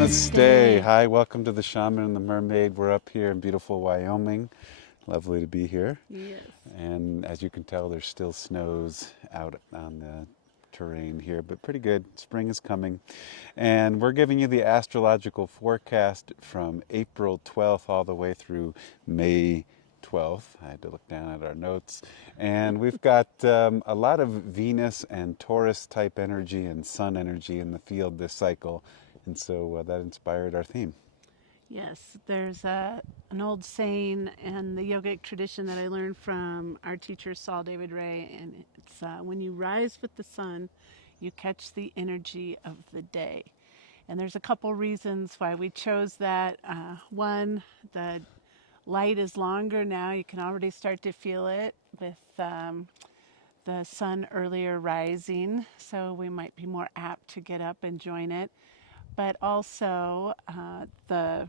Namaste. Hi, welcome to the Shaman and the Mermaid. We're up here in beautiful Wyoming. Lovely to be here. Yes. And as you can tell, there's still snows out on the terrain here, but pretty good. Spring is coming. And we're giving you the astrological forecast from April 12th all the way through May 12th. I had to look down at our notes. And we've got a lot of Venus and Taurus type energy and Sun energy in the field this cycle. And so that inspired our theme. Yes, there's an old saying in the yogic tradition that I learned from our teacher Saul David Raye, and it's when you rise with the sun, you catch the energy of the day. And there's a couple reasons why we chose that. One, the light is longer now. You can already start to feel it with the sun earlier rising, so we might be more apt to get up and join it. But also, the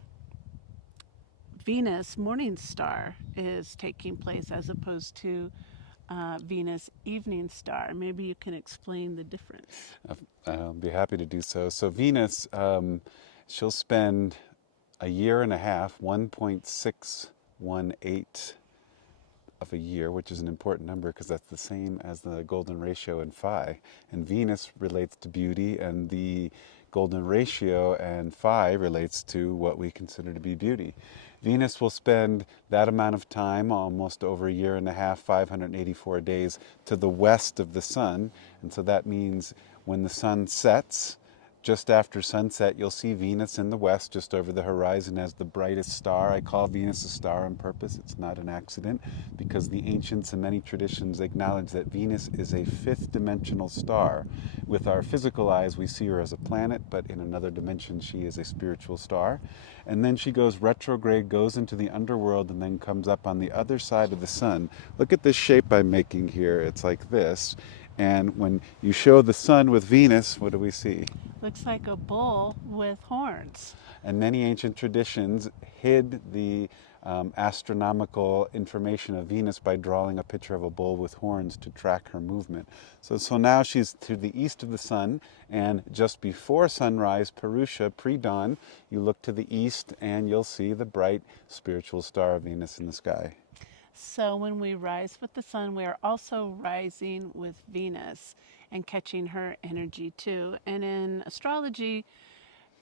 Venus morning star is taking place as opposed to Venus evening star. Maybe you can explain the difference. I'll be happy to do so. So Venus, she'll spend a year and a half, 1.618 of a year, which is an important number because that's the same as the golden ratio in Phi. And Venus relates to beauty, and the golden ratio and Phi relates to what we consider to be beauty. Venus will spend that amount of time, almost over a year and a half, 584 days, to the west of the sun. And so that means when the sun sets, just after sunset, you'll see Venus in the west, just over the horizon as the brightest star. I call Venus a star on purpose. It's not an accident, because the ancients and many traditions acknowledge that Venus is a fifth dimensional star. With our physical eyes, we see her as a planet, but in another dimension, she is a spiritual star. And then she goes retrograde, goes into the underworld, and then comes up on the other side of the sun. Look at this shape I'm making here. It's like this. And when you show the sun with Venus, what do we see? Looks like a bull with horns. And many ancient traditions hid the astronomical information of Venus by drawing a picture of a bull with horns to track her movement. So now she's to the east of the sun, and just before sunrise, Purusha, pre-dawn, you look to the east and you'll see the bright spiritual star of Venus in the sky. So when we rise with the sun, we are also rising with Venus and catching her energy too. And in astrology,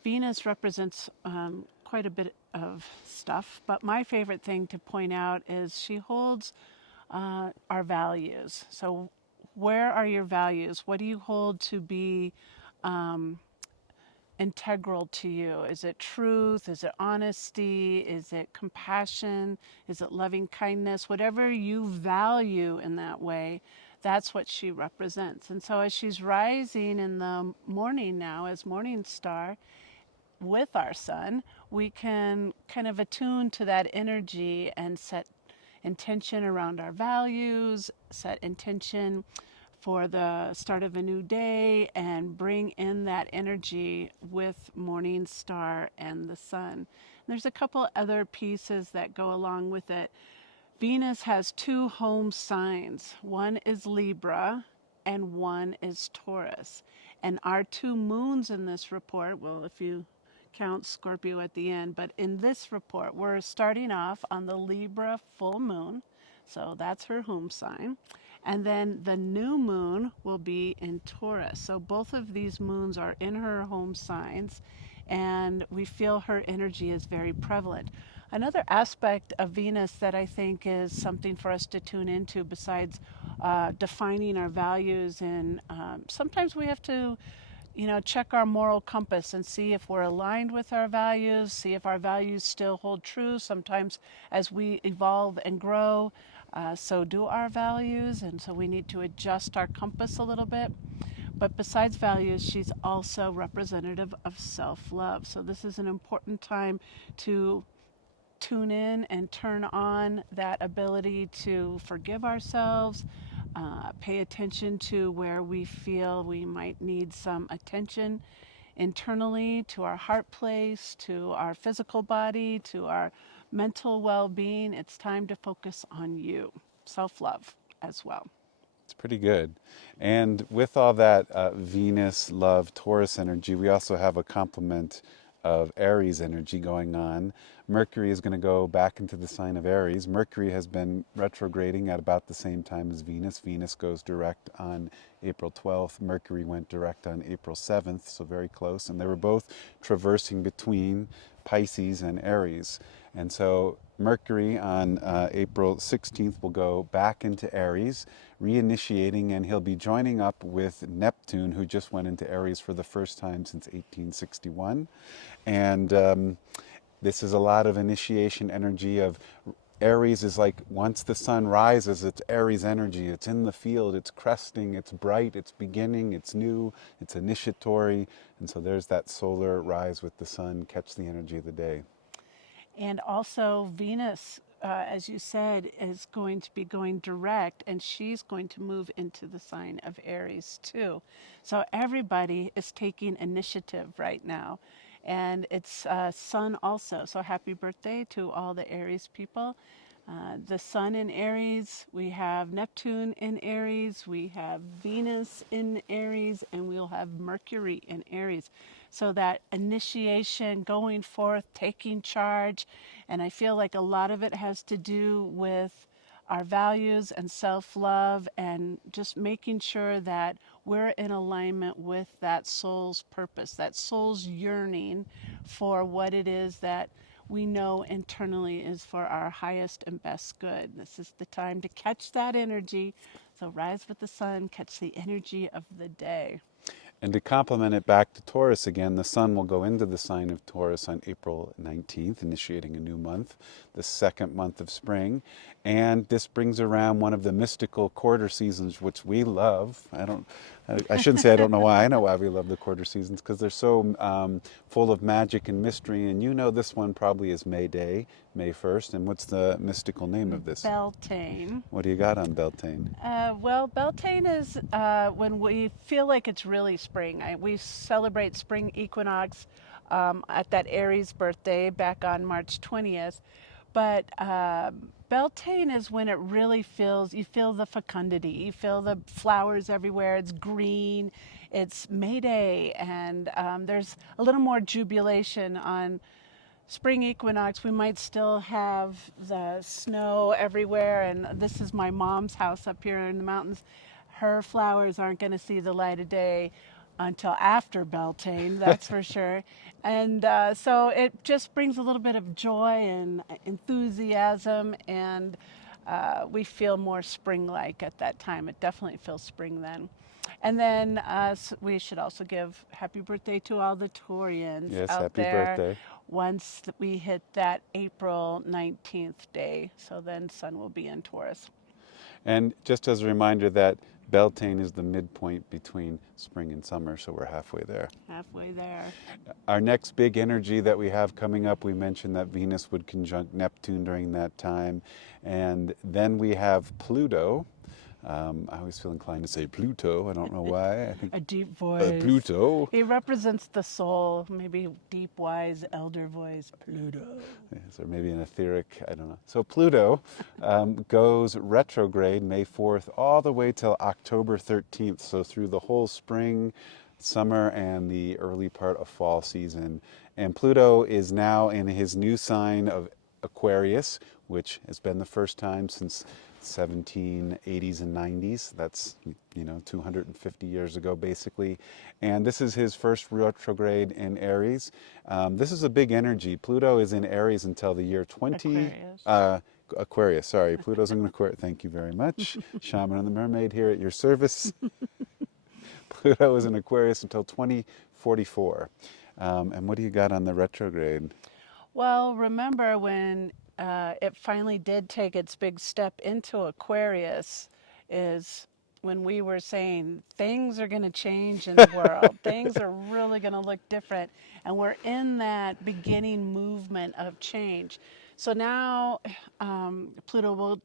Venus represents quite a bit of stuff, but my favorite thing to point out is she holds our values. So, where are your values? What do you hold to be integral to you? Is it truth? Is it honesty? Is it compassion? Is it loving kindness? Whatever you value in that way, that's what she represents. And so, as she's rising in the morning now as morning star, with our sun, we can kind of attune to that energy and set intention around our values, set intention for the start of a new day, and bring in that energy with morning star and the sun. There's a couple other pieces that go along with it. Venus has two home signs. One is Libra and one is Taurus. And our two moons in this report, well, if you count Scorpio at the end, but in this report, we're starting off on the Libra full moon. So that's her home sign. And then the new moon will be in Taurus. So both of these moons are in her home signs, and we feel her energy is very prevalent. Another aspect of Venus that I think is something for us to tune into, besides defining our values, and sometimes we have to check our moral compass and see if we're aligned with our values, see if our values still hold true. Sometimes as we evolve and grow, so do our values, and so we need to adjust our compass a little bit. But besides values, she's also representative of self-love. So this is an important time to tune in and turn on that ability to forgive ourselves, pay attention to where we feel we might need some attention internally, to our heart place, to our physical body, to our mental well-being. It's time to focus on you, self-love as well. It's pretty good. And with all that Venus, love, Taurus energy, we also have a complement of Aries energy going on. Mercury is going to go back into the sign of Aries. Mercury has been retrograding at about the same time as Venus. Venus goes direct on April 12th. Mercury went direct on April 7th, so very close. And they were both traversing between Pisces and Aries. And so Mercury on April 16th will go back into Aries, reinitiating, and he'll be joining up with Neptune, who just went into Aries for the first time since 1861. And this is a lot of initiation energy of Aries is like once the sun rises, it's Aries energy. It's in the field, it's cresting, it's bright, it's beginning, it's new, it's initiatory. And so there's that solar rise with the sun, catch the energy of the day. And also, Venus, as you said, is going to be going direct, and she's going to move into the sign of Aries too. So everybody is taking initiative right now. And it's Sun also. So happy birthday to all the Aries people. The Sun in Aries, we have Neptune in Aries, we have Venus in Aries, and we'll have Mercury in Aries. So that initiation, going forth, taking charge, and I feel like a lot of it has to do with our values and self love and just making sure that we're in alignment with that soul's purpose, that soul's yearning for what it is that we know internally is for our highest and best good. This is the time to catch that energy. So rise with the sun, catch the energy of the day. And to complement it back to Taurus again, the sun will go into the sign of Taurus on April 19th, initiating a new month, the second month of spring. And this brings around one of the mystical quarter seasons, which we love. I shouldn't say I don't know why. I know why we love the quarter seasons, because they're so full of magic and mystery. And you know this one probably is May Day, May 1st. And what's the mystical name of this? Beltane. What do you got on Beltane? Well, Beltane is when we feel like it's really spring. We celebrate spring equinox at that Aries birthday back on March 20th. But Beltane is when it really feels, you feel the fecundity, you feel the flowers everywhere, it's green, it's May Day, and there's a little more jubilation on spring equinox. We might still have the snow everywhere, and this is my mom's house up here in the mountains. Her flowers aren't going to see the light of day until after Beltane, that's for sure. And so it just brings a little bit of joy and enthusiasm, and we feel more spring-like at that time. It definitely feels spring then. And then we should also give happy birthday to all the Taurians Yes, out happy there birthday. once we hit that April 19th day. So then Sun will be in Taurus. And just as a reminder that Beltane is the midpoint between spring and summer, so we're halfway there. Halfway there. Our next big energy that we have coming up, we mentioned that Venus would conjunct Neptune during that time. And then we have Pluto. I always feel inclined to say Pluto. I don't know why. I think A deep voice. Pluto. He represents the soul, maybe deep, wise, elder voice, Pluto. Yes, or maybe an etheric, I don't know. So Pluto goes retrograde May 4th all the way till October 13th. So through the whole spring, summer, and the early part of fall season. And Pluto is now in his new sign of Aquarius, which has been the first time since 1780s and 90s. That's 250 years ago basically. And this is his first retrograde in Aries. This is a big energy. Pluto is in Aries until the year Aquarius, sorry. Pluto's in Aquarius. Thank you very much. Shaman and the Mermaid here at your service. Pluto is in Aquarius until 2044. And what do you got on the retrograde? Well, remember when it finally did take its big step into Aquarius is when we were saying things are going to change in the world. Things are really going to look different. And we're in that beginning movement of change. So now Pluto will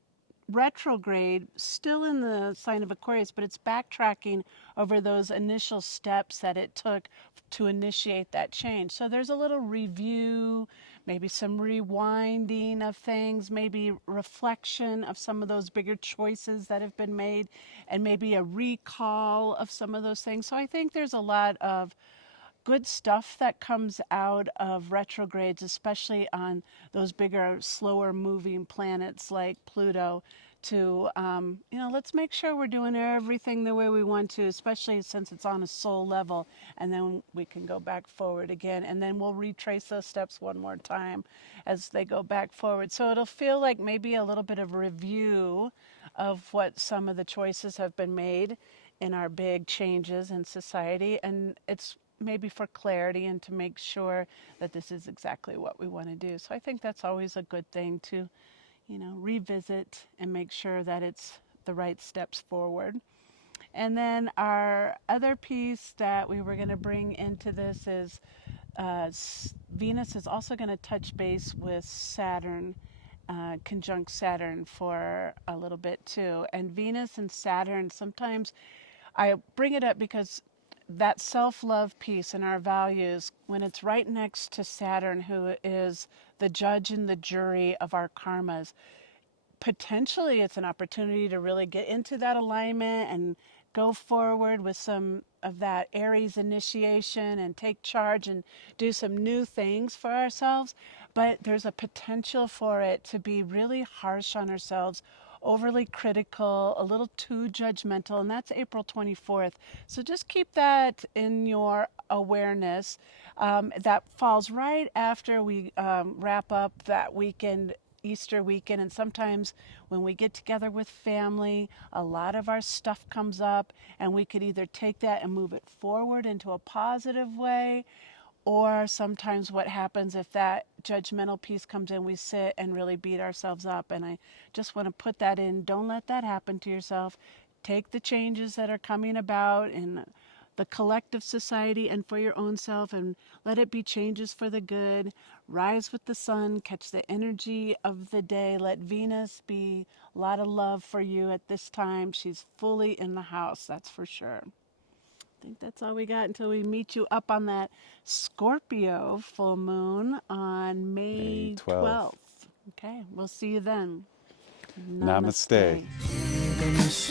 retrograde, still in the sign of Aquarius, but it's backtracking over those initial steps that it took to initiate that change. So there's a little review, maybe some rewinding of things, maybe reflection of some of those bigger choices that have been made, and maybe a recall of some of those things. So I think there's a lot of good stuff that comes out of retrogrades, especially on those bigger, slower moving planets like Pluto, to, let's make sure we're doing everything the way we want to, especially since it's on a soul level. And then we can go back forward again. And then we'll retrace those steps one more time as they go back forward. So it'll feel like maybe a little bit of review of what some of the choices have been made in our big changes in society. And it's maybe for clarity and to make sure that this is exactly what we want to do. So I think that's always a good thing to, revisit and make sure that it's the right steps forward. And then our other piece that we were going to bring into this is Venus is also going to touch base with Saturn, conjunct Saturn for a little bit too. And Venus and Saturn, sometimes I bring it up because that self-love piece and our values, when it's right next to Saturn, who is the judge and the jury of our karmas, potentially it's an opportunity to really get into that alignment and go forward with some of that Aries initiation and take charge and do some new things for ourselves. But there's a potential for it to be really harsh on ourselves, overly critical, a little too judgmental, and that's April 24th. So just keep that in your awareness. That falls right after we wrap up that weekend, Easter weekend, and sometimes when we get together with family, a lot of our stuff comes up, and we could either take that and move it forward into a positive way, or sometimes what happens if that judgmental piece comes in, we sit and really beat ourselves up. And I just want to put that in. Don't let that happen to yourself. Take the changes that are coming about in the collective society and for your own self, and let it be changes for the good. Rise with the sun, catch the energy of the day. Let Venus be a lot of love for you at this time. She's fully in the house, that's for sure. I think that's all we got until we meet you up on that Scorpio full moon on May 12th. Okay, we'll see you then. Namaste. Namaste.